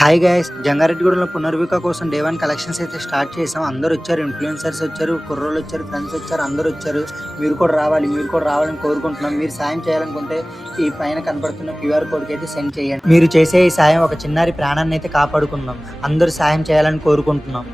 Hi guys, జంగారెడ్డిగూడెంలో Punarvika కోసం day 1 collections అయితే start చేసాం. అందరూ వచ్చారు, ఇన్ఫ్లుయెన్సర్స్ వచ్చారు, కుర్రోళ్ళు వచ్చారు, ఫ్రెండ్స్ వచ్చారు, అందరూ వచ్చారు. మీరు కూడా రావాలని కోరుకుంటున్నాం. మీరు సాయం చేయాలనుకుంటే ఈ పైన కనపడుతున్న QR కోడ్కి అయితే సెండ్ చేయండి. మీరు చేసే ఈ సాయం ఒక చిన్నారి ప్రాణాన్ని అయితే కాపాడుకుందాం. అందరూ సాయం చేయాలని కోరుకుంటున్నాం.